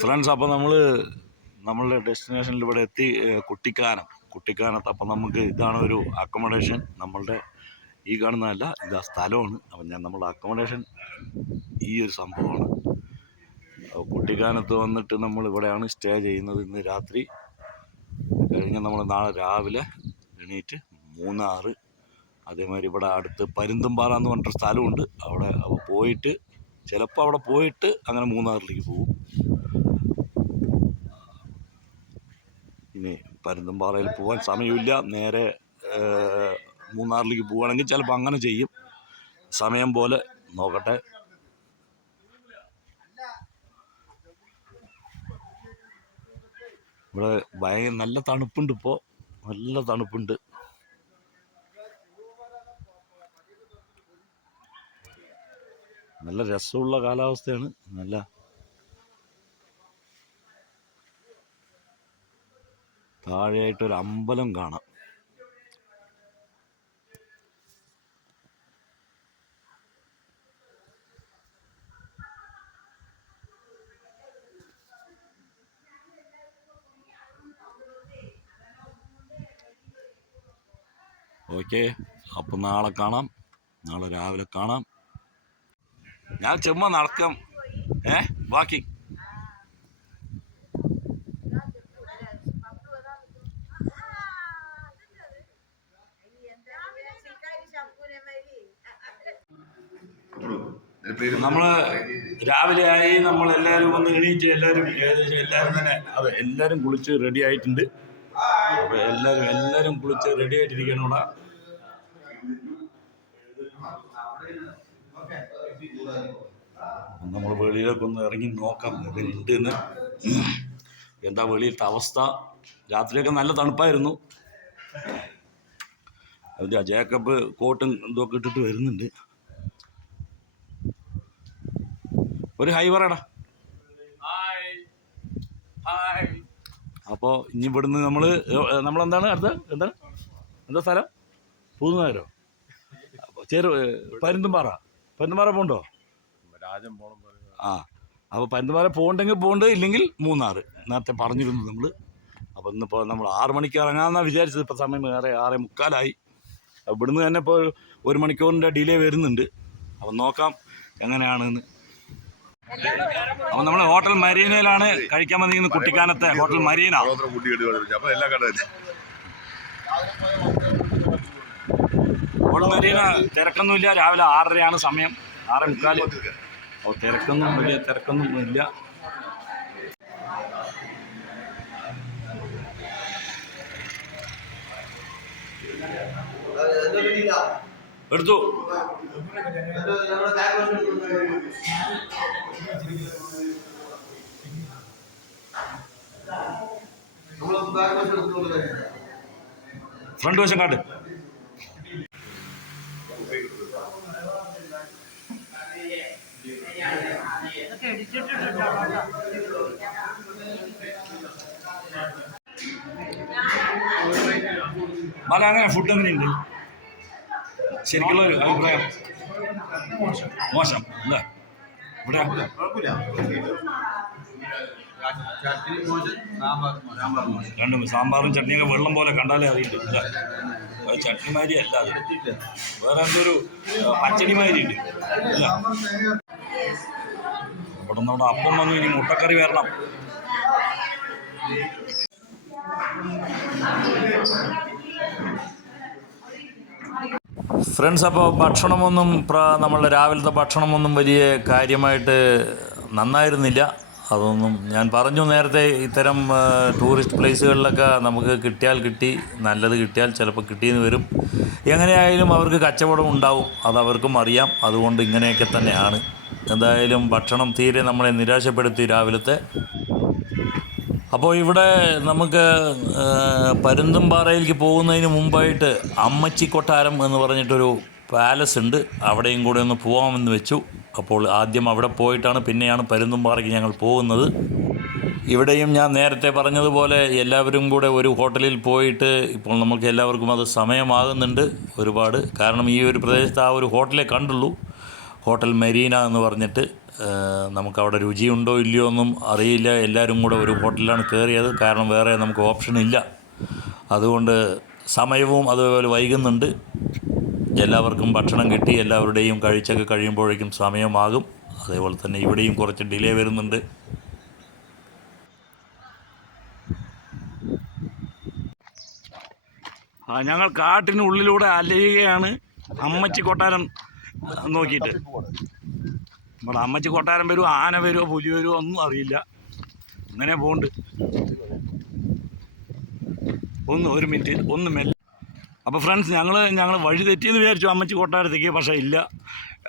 Friends അപ്പോൾ നമ്മൾ നമ്മളുടെ ഡെസ്റ്റിനേഷനിൽ ഇവിടെ എത്തി കുട്ടിക്കാനം. കുട്ടിക്കാനത്ത് അപ്പം നമുക്ക് ഇതാണ് ഒരു അക്കോമഡേഷൻ നമ്മളുടെ ഈ കാണുന്നതല്ല ഇത് ആ സ്ഥലമാണ്. അപ്പം ഞാൻ നമ്മളുടെ അക്കോമഡേഷൻ ഈ ഒരു സംഭവമാണ്. കുട്ടിക്കാനത്ത് വന്നിട്ട് നമ്മൾ ഇവിടെയാണ് സ്റ്റേ ചെയ്യുന്നത് ഇന്ന് രാത്രി. കഴിഞ്ഞ് നമ്മൾ നാളെ രാവിലെ എണീറ്റ് മൂന്നാറ് അതേമാതിരി ഇവിടെ അടുത്ത് പരുന്തുംപാറ എന്ന് പറഞ്ഞിട്ടൊരു സ്ഥലമുണ്ട്. അവിടെ പോയിട്ട് ചിലപ്പോൾ അവിടെ പോയിട്ട് അങ്ങനെ മൂന്നാറിലേക്ക് പോകും. ഇനി പരുന്തുംപാറയിൽ പോകാൻ സമയമില്ല. നേരെ മൂന്നാറിലേക്ക് പോവുകയാണെങ്കിൽ ചിലപ്പോൾ അങ്ങനെ ചെയ്യും. സമയം പോലെ നോക്കട്ടെ. ഇവിടെ ഭയങ്കര നല്ല തണുപ്പുണ്ട് ഇപ്പോൾ നല്ല തണുപ്പുണ്ട്. നല്ല രസമുള്ള കാലാവസ്ഥയാണ്. നല്ല താഴെയായിട്ടൊരു അമ്പലം കാണാം. ഓക്കെ അപ്പം നാളെ കാണാം. നാളെ രാവിലെ കാണാം. ഞാൻ ചുമ്മാ നടക്കാം. ഏ? ബാക്കി. നമ്മൾ രാവിലെ ആയി നമ്മൾ എല്ലാവരും ഒന്ന് എണീറ്റ് എല്ലാവരും ഏകദേശം എല്ലാവരും തന്നെ അതെ എല്ലാവരും കുളിച്ച് റെഡി ആയിട്ടുണ്ട്. എല്ലാവരും എല്ലാവരും കുളിച്ച് റെഡി ആയിട്ടിരിക്കണം ഇവിടെ. നമ്മൾ വെളിയിലൊക്കെ ഒന്ന് ഇറങ്ങി നോക്കാം ഉണ്ട് എന്ന് എന്താ വെളിയിലത്തെ അവസ്ഥ? രാത്രിയൊക്കെ നല്ല തണുപ്പായിരുന്നു. അതിന്റെ ജേക്കബ് കോട്ടും ഇതൊക്കെ ഇട്ടിട്ട് വരുന്നുണ്ട്. ഒരു ഹൈ പറയടാ. അപ്പോൾ ഇനി ഇവിടുന്ന് നമ്മൾ നമ്മളെന്താണ് അടുത്ത? എന്താണ്? എന്താ സ്ഥലം? പുതുനഗരോ? ചെറു പരുന്തുംപാറ. പരുന്തുംപാറ പോണ്ടോ? ആ അപ്പോൾ പെന്തുമാറ പോകണ്ടെങ്കിൽ പോകണ്ട് ഇല്ലെങ്കിൽ മൂന്നാർ നേരത്തെ പറഞ്ഞിരുന്നു നമ്മൾ അപ്പോൾ ഇന്നിപ്പോൾ നമ്മൾ ആറ് മണിക്ക് ഇറങ്ങാമെന്നാണ് വിചാരിച്ചത്. ഇപ്പോൾ സമയം വേറെ ആറേ മുക്കാലായി. ഇവിടുന്ന് തന്നെ ഇപ്പോൾ ഒരു മണിക്കൂറിന്റെ ഡിലേ വരുന്നുണ്ട്. അപ്പം നോക്കാം എങ്ങനെയാണെന്ന്. അപ്പോൾ നമ്മൾ ഹോട്ടൽ മരീനയിലാണ് കഴിക്കാൻ വന്നിരിക്കുന്നത് കുട്ടിക്കാനത്തെ ഹോട്ടൽ മരീന. അപ്പൊ എല്ലാം കണ്ടത് ഹോട്ടൽ തിരക്കൊന്നും തിരക്കൊന്നുമില്ല രാവിലെ ആറരയാണ് സമയം. ആറേ മുക്കാൽ ഓ തിരക്കൊന്നും വലിയ തിരക്കൊന്നും ഇല്ല എടുത്തു. ഫ്രണ്ട് വശം കാട്ട്. മല അങ്ങനെ ഫുഡ് എങ്ങനെയുണ്ട് ശരിക്കുള്ള ഒരു അഭിപ്രായം. മോശം. അല്ലേ ഇവിടെ? രണ്ടും സാമ്പാറും ചട്നിയൊക്കെ വെള്ളം പോലെ കണ്ടാലേ അറിയില്ല അല്ലേ അത് ചട്നിമാരി അല്ല അത്. വേറെ എന്തോ ഒരു ആ, പച്ചടി മാതിരി ഉണ്ട്. അല്ല ഇവിടെ നമ്മുടെ അപ്പം വന്നു. ഇനി മുട്ടക്കറി വരണം. ഫ്രണ്ട്സ് അപ്പോൾ ഭക്ഷണമൊന്നും നമ്മളുടെ രാവിലത്തെ ഭക്ഷണമൊന്നും വലിയ കാര്യമായിട്ട് നന്നായിരുന്നില്ല. അതൊന്നും ഞാൻ പറഞ്ഞു നേരത്തെ ഇത്തരം ടൂറിസ്റ്റ് പ്ലേസുകളിലൊക്കെ നമുക്ക് കിട്ടിയാൽ കിട്ടി നല്ലത് കിട്ടിയാൽ ചിലപ്പോൾ കിട്ടിയെന്ന് വരും. എങ്ങനെയായാലും അവർക്ക് കച്ചവടം ഉണ്ടാവും അത് അറിയാം. അതുകൊണ്ട് ഇങ്ങനെയൊക്കെ തന്നെയാണ്. എന്തായാലും ഭക്ഷണം തീരെ നമ്മളെ നിരാശപ്പെടുത്തി രാവിലത്തെ അപ്പോൾ ഇവിടെ നമുക്ക് പരുന്തുംപാറയിലേക്ക് പോകുന്നതിന് മുമ്പായിട്ട് അമ്മച്ചി കൊട്ടാരം എന്ന് പറഞ്ഞിട്ടൊരു പാലസ് ഉണ്ട്. അവിടെയും കൂടെ ഒന്ന് പോകാമെന്ന് വെച്ചു. അപ്പോൾ ആദ്യം അവിടെ പോയിട്ടാണ് പിന്നെയാണ് പരുന്തുംപാറയ്ക്ക് ഞങ്ങൾ പോകുന്നത്. ഇവിടെയും ഞാൻ നേരത്തെ പറഞ്ഞതുപോലെ എല്ലാവരും കൂടെ ഒരു ഹോട്ടലിൽ പോയിട്ട് ഇപ്പോൾ നമുക്ക് എല്ലാവർക്കും അത് സമയമാകുന്നുണ്ട് ഒരുപാട്. കാരണം ഈ ഒരു പ്രദേശത്ത് ആ ഒരു ഹോട്ടലേ കണ്ടുള്ളൂ. ഹോട്ടൽ മെരീന എന്ന് പറഞ്ഞിട്ട് നമുക്കവിടെ രുചിയുണ്ടോ ഇല്ലയോ ഒന്നും അറിയില്ല. എല്ലാവരും കൂടെ ഒരു ഹോട്ടലിലാണ് കയറിയത് കാരണം വേറെ നമുക്ക് ഓപ്ഷൻ ഇല്ല. അതുകൊണ്ട് സമയവും അതുപോലെ വൈകുന്നുണ്ട്. എല്ലാവർക്കും ഭക്ഷണം കിട്ടി. എല്ലാവരുടെയും കഴിച്ചൊക്കെ കഴിയുമ്പോഴേക്കും സമയമാകും. അതേപോലെ തന്നെ ഇവിടെയും കുറച്ച് ഡിലേ വരുന്നുണ്ട്. ആ ഞങ്ങൾ കാട്ടിനുള്ളിലൂടെ അലയുകയാണ്. അമ്മച്ചി കൊട്ടാരം നോക്കിയിട്ട്. നമ്മുടെ അമ്മച്ചി കൊട്ടാരം വരുമോ ആന വരുമോ പുലി വരുമോ ഒന്നും അറിയില്ല. അങ്ങനെ പോണ്ട്. ഒന്ന് ഒരു മിനിറ്റ് ഒന്ന് മെല്ലെ. അപ്പോൾ ഫ്രണ്ട്സ് ഞങ്ങൾ ഞങ്ങൾ വഴി തെറ്റിയെന്ന് വിചാരിച്ചു അമ്മച്ചി കൊട്ടാരത്തേക്ക് പക്ഷേ ഇല്ല.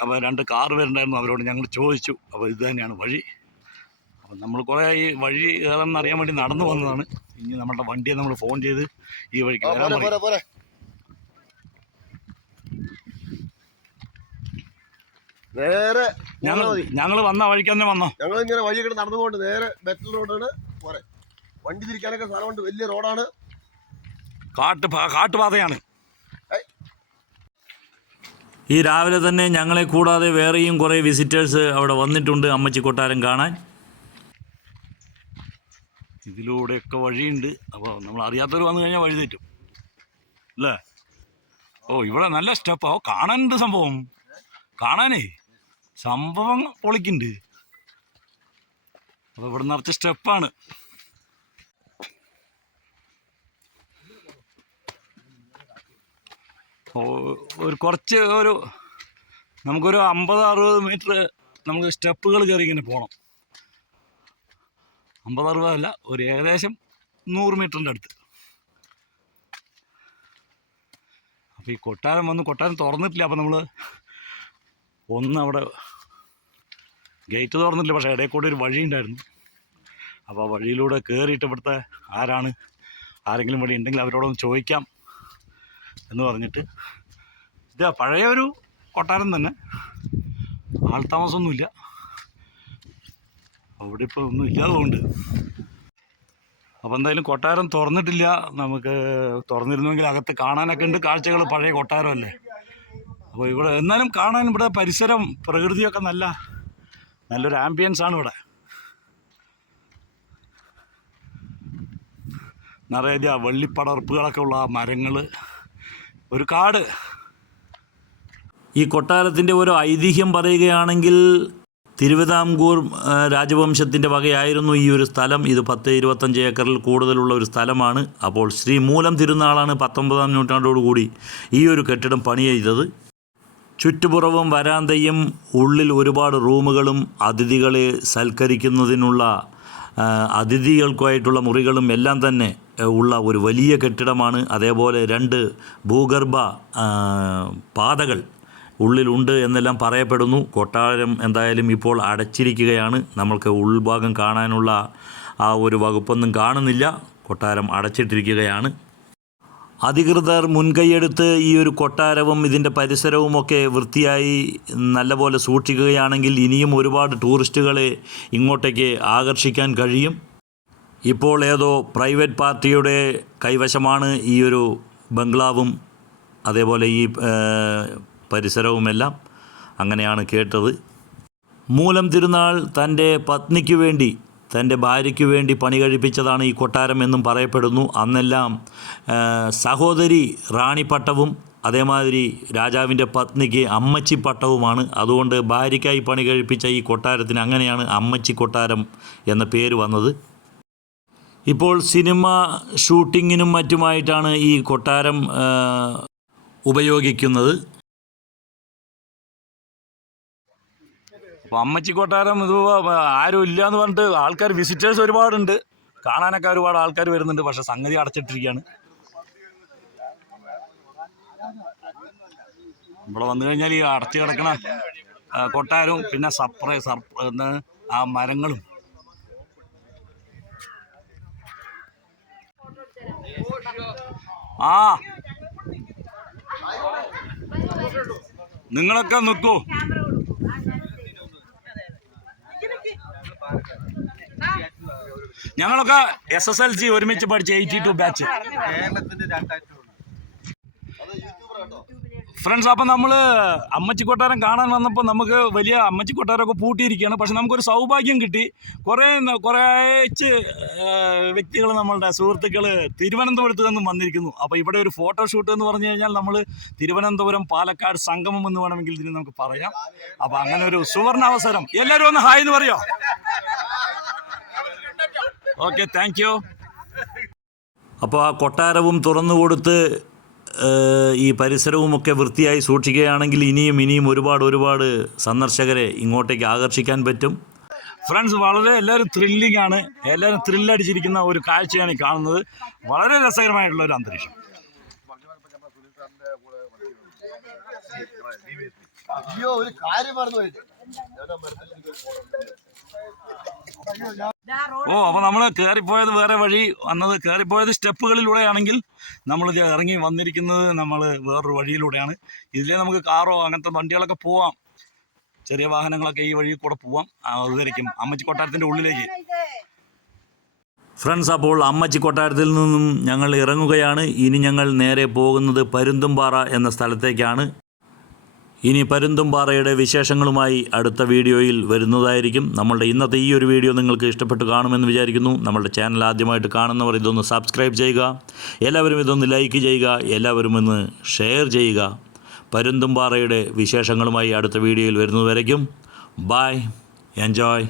അപ്പോൾ രണ്ട് കാർ വരുന്നുണ്ടായിരുന്നു അവരോട് ഞങ്ങൾ ചോദിച്ചു. അപ്പോൾ ഇത് തന്നെയാണ് വഴി. അപ്പം നമ്മൾ കുറേ ഈ വഴി ഏതാണെന്ന് അറിയാൻ വേണ്ടി നടന്നു വന്നതാണ്. ഇനി നമ്മുടെ വണ്ടിയെ നമ്മൾ ഫോൺ ചെയ്ത് ഈ വഴിക്ക് വരാൻ പറയും പോരെ പോരെ നേരെ ഞങ്ങൾ ഞങ്ങൾ വന്ന വഴിക്ക് തന്നെ വന്നോ. ഞങ്ങൾ ഇങ്ങനെ വഴി കിടന്ന് നടന്നുകൊണ്ട് നേരെ ബെറ്റൽ റോഡാണ് പോരെ. വണ്ടി തിരിക്കാനൊക്കെ സ്ഥലമുണ്ട്. വലിയ റോഡാണ്. കാട്ട് കാട്ടുപാതയാണ്. ഈ രാവിലെ തന്നെ ഞങ്ങളെ കൂടാതെ വേറെയും കുറേ വിസിറ്റേഴ്സ് അവിടെ വന്നിട്ടുണ്ട് അമ്മച്ചി കൊട്ടാരം കാണാൻ. ഇതിലൂടെയൊക്കെ വഴിയുണ്ട്. അപ്പോൾ നമ്മൾ അറിയാത്തവർ വന്നു കഴിഞ്ഞാൽ വഴി തെറ്റും. അല്ലേ? ഓ ഇവിടെ നല്ല സ്റ്റെപ്പാ ഓ കാണാനുണ്ട് സംഭവം? കാണാനേ. സംഭവം പൊളിക്കുന്നുണ്ട്. അപ്പോൾ ഇവിടെ നിറച്ച സ്റ്റെപ്പാണ് ഒരു കുറച്ച് ഒരു നമുക്കൊരു അമ്പത് അറുപത് മീറ്റർ നമുക്ക് സ്റ്റെപ്പുകൾ കയറി ഇങ്ങനെ പോകണം അമ്പത് അറുപതല്ല ഒരു ഏകദേശം നൂറ് മീറ്ററിന്റെ അടുത്ത്. അപ്പോൾ ഈ കൊട്ടാരം വന്ന് കൊട്ടാരം തുറന്നിട്ടില്ല അപ്പോൾ നമ്മൾ ഒന്ന് അവിടെ ഗേറ്റ് തുറന്നിട്ടില്ല പക്ഷേ ഇടയിൽ കൂടെ ഒരു വഴി ഉണ്ടായിരുന്നു. അപ്പോൾ ആ വഴിയിലൂടെ കയറിയിട്ട് ഇവിടുത്തെ ആരാണ് ആരെങ്കിലും വഴി ഉണ്ടെങ്കിൽ അവരോടൊന്ന് ചോദിക്കാം എന്ന് പറഞ്ഞിട്ട്. ഇത് പഴയ ഒരു കൊട്ടാരം തന്നെ. ആൾ താമസമൊന്നുമില്ല. അവിടെ ഇപ്പോൾ ഒന്നും ഇല്ലാതുകൊണ്ട് അപ്പോൾ എന്തായാലും കൊട്ടാരം തുറന്നിട്ടില്ല. നമുക്ക് തുറന്നിരുന്നെങ്കിൽ അകത്ത് കാണാനൊക്കെ ഉണ്ട് കാഴ്ചകൾ പഴയ കൊട്ടാരമല്ലേ? അപ്പോൾ ഇവിടെ എന്നാലും കാണാൻ ഇവിടെ പരിസരം പ്രകൃതിയൊക്കെ നല്ല നല്ലൊരു ആംബിയൻസ് ആണ് ഇവിടെ നിറയെ വള്ളിപ്പടർപ്പുകളൊക്കെ ഉള്ള ആ മരങ്ങൾ ഒരു കാട്. ഈ കൊട്ടാരത്തിന്റെ ഒരു ഐതിഹ്യം പറയുകയാണെങ്കിൽ തിരുവിതാംകൂർ രാജവംശത്തിന്റെ വകയായിരുന്നു ഈ ഒരു സ്ഥലം. ഇത് പത്ത് ഇരുപത്തഞ്ച് ഏക്കറിൽ കൂടുതലുള്ള ഒരു സ്ഥലമാണ്. അപ്പോൾ ശ്രീ മൂലം തിരുനാളാണ് പത്തൊമ്പതാം നൂറ്റാണ്ടോടുകൂടി ഈ ഒരു കെട്ടിടം പണി ചെയ്തത് ചുറ്റുപുറവും വരാന്തയും ഉള്ളിൽ ഒരുപാട് റൂമുകളും അതിഥികളെ സൽക്കരിക്കുന്നതിനുള്ള അതിഥികൾക്കായിട്ടുള്ള മുറികളും എല്ലാം തന്നെ ഉള്ള ഒരു വലിയ കെട്ടിടമാണ്. അതേപോലെ രണ്ട് ഭൂഗർഭ പാതകൾ ഉള്ളിലുണ്ട് എന്നെല്ലാം പറയപ്പെടുന്നു. കൊട്ടാരം എന്തായാലും ഇപ്പോൾ അടച്ചിരിക്കുകയാണ്. നമ്മൾക്ക് ഉൾഭാഗം കാണാനുള്ള ആ ഒരു വകുപ്പൊന്നും കാണുന്നില്ല. കൊട്ടാരം അടച്ചിട്ടിരിക്കുകയാണ്. അധികൃതർ മുൻകൈയെടുത്ത് ഈ ഒരു കൊട്ടാരവും ഇതിന്റെ പരിസരവുമൊക്കെ വൃത്തിയായി നല്ലപോലെ സൂക്ഷിക്കുകയാണെങ്കിൽ ഇനിയും ഒരുപാട് ടൂറിസ്റ്റുകളെ ഇങ്ങോട്ടേക്ക് ആകർഷിക്കാൻ കഴിയും. ഇപ്പോൾ ഏതോ പ്രൈവറ്റ് പാർട്ടിയുടെ കൈവശമാണ് ഈ ഒരു ബംഗ്ലാവും അതേപോലെ ഈ പരിസരവും പരിസരവുമെല്ലാം. അങ്ങനെയാണ് കേട്ടത്. മൂലം തിരുനാൾ തന്റെ പത്നിക്ക് വേണ്ടി തന്റെ ഭാര്യയ്ക്ക് വേണ്ടി പണി കഴിപ്പിച്ചതാണ് ഈ കൊട്ടാരം എന്നും പറയപ്പെടുന്നു. അന്നെല്ലാം സഹോദരി റാണി പട്ടവും അതേമാതിരി രാജാവിന്റെ പത്നിക്ക് അമ്മച്ചി പട്ടവുമാണ്. അതുകൊണ്ട് ഭാര്യയ്ക്കായി പണി കഴിപ്പിച്ച ഈ കൊട്ടാരത്തിന് അങ്ങനെയാണ് അമ്മച്ചി കൊട്ടാരം എന്ന പേര് വന്നത്. ഇപ്പോൾ സിനിമ ഷൂട്ടിങ്ങിനും മറ്റുമായിട്ടാണ് ഈ കൊട്ടാരം ഉപയോഗിക്കുന്നത്. അമ്മച്ചി കൊട്ടാരം ഇത് ആരും ഇല്ല എന്ന് പറഞ്ഞിട്ട് ആൾക്കാർ വിസിറ്റേഴ്സ് ഒരുപാടുണ്ട്. കാണാനൊക്കെ ഒരുപാട് ആൾക്കാർ വരുന്നുണ്ട് പക്ഷെ സംഗതി അടച്ചിട്ടിരിക്കുകയാണ്. ഇവിടെ വന്നു കഴിഞ്ഞാൽ ഈ അടച്ചു കിടക്കണ കൊട്ടാരവും പിന്നെ സപ്രേ സർപ്പ് ആ മരങ്ങളും. ആ. നിങ്ങളൊക്കെ നിൽക്കൂ ഞങ്ങളൊക്കെ എസ് എസ് എൽ സി ഒരുമിച്ച് പഠിച്ച എയ്റ്റി ടു ബാച്ച് ഫ്രണ്ട്സ് അപ്പം നമ്മൾ അമ്മച്ചി കൊട്ടാരം കാണാൻ വന്നപ്പോൾ നമുക്ക് വലിയ അമ്മച്ചി കൊട്ടാരമൊക്കെ പൂട്ടിയിരിക്കുകയാണ്. പക്ഷെ നമുക്കൊരു സൗഭാഗ്യം കിട്ടി. കുറേ കുറേച്ച് വ്യക്തികൾ നമ്മളുടെ സുഹൃത്തുക്കൾ തിരുവനന്തപുരത്ത് നിന്നും വന്നിരിക്കുന്നു. അപ്പോൾ ഇവിടെ ഒരു ഫോട്ടോഷൂട്ട് എന്ന് പറഞ്ഞു കഴിഞ്ഞാൽ നമ്മൾ തിരുവനന്തപുരം പാലക്കാട് സംഗമം എന്ന് വേണമെങ്കിൽ ഇതിന് നമുക്ക് പറയാം. അപ്പോൾ അങ്ങനെ ഒരു സുവർണ അവസരം. എല്ലാവരും ഒന്ന് ഹായ് എന്ന് പറയോ? ഓക്കെ താങ്ക് യു അപ്പോൾ ആ കൊട്ടാരവും തുറന്നു കൊടുത്ത് ഈ പരിസരവുമൊക്കെ വൃത്തിയായി സൂക്ഷിക്കുകയാണെങ്കിൽ ഇനിയും ഇനിയും ഒരുപാട് ഒരുപാട് സന്ദർശകരെ ഇങ്ങോട്ടേക്ക് ആകർഷിക്കാൻ പറ്റും. ഫ്രണ്ട്സ് വളരെ എല്ലാവരും ത്രില്ലിംഗ് ആണ്. എല്ലാവരും ത്രില്ലടിച്ചിരിക്കുന്ന ഒരു കാഴ്ചയാണ് ഈ കാണുന്നത്. വളരെ രസകരമായിട്ടുള്ള ഒരു അന്തരീക്ഷം. അയ്യോ ഒരു കാര്യം പറഞ്ഞു ഓ അപ്പൊ നമ്മൾ കയറിപ്പോയത് വേറെ വഴി വന്നത് കയറിപ്പോയത് സ്റ്റെപ്പുകളിലൂടെയാണെങ്കിൽ നമ്മൾ ഇത് ഇറങ്ങി വന്നിരിക്കുന്നത് നമ്മൾ വേറൊരു വഴിയിലൂടെയാണ്. ഇതിലേ നമുക്ക് കാറോ അങ്ങനത്തെ വണ്ടികളൊക്കെ പോവാം. ചെറിയ വാഹനങ്ങളൊക്കെ ഈ വഴി കൂടെ പോവാം. അതുവരയ്ക്കും അമ്മച്ചി കൊട്ടാരത്തിന്റെ ഉള്ളിലേക്ക്. ഫ്രണ്ട്സ് അപ്പോൾ അമ്മച്ചി കൊട്ടാരത്തിൽ നിന്നും ഞങ്ങൾ ഇറങ്ങുകയാണ്. ഇനി ഞങ്ങൾ നേരെ പോകുന്നത് പരുന്തുംപാറ എന്ന സ്ഥലത്തേക്കാണ്. ഇനി പരുന്തുംപാറയുടെ വിശേഷങ്ങളുമായി അടുത്ത വീഡിയോയിൽ വരുന്നതായിരിക്കും. നമ്മളുടെ ഇന്നത്തെ ഈ ഒരു വീഡിയോ നിങ്ങൾക്ക് ഇഷ്ടപ്പെട്ട് കാണുമെന്ന് വിചാരിക്കുന്നു. നമ്മളുടെ ചാനൽ ആദ്യമായിട്ട് കാണുന്നവർ ഇതൊന്ന് സബ്സ്ക്രൈബ് ചെയ്യുക. എല്ലാവരും ഇതൊന്ന് ലൈക്ക് ചെയ്യുക. എല്ലാവരും ഒന്ന് ഷെയർ ചെയ്യുക. പരുന്തുംപാറയുടെ വിശേഷങ്ങളുമായി അടുത്ത വീഡിയോയിൽ വരുന്നതുവരയ്ക്കും ബായ് എൻജോയ്.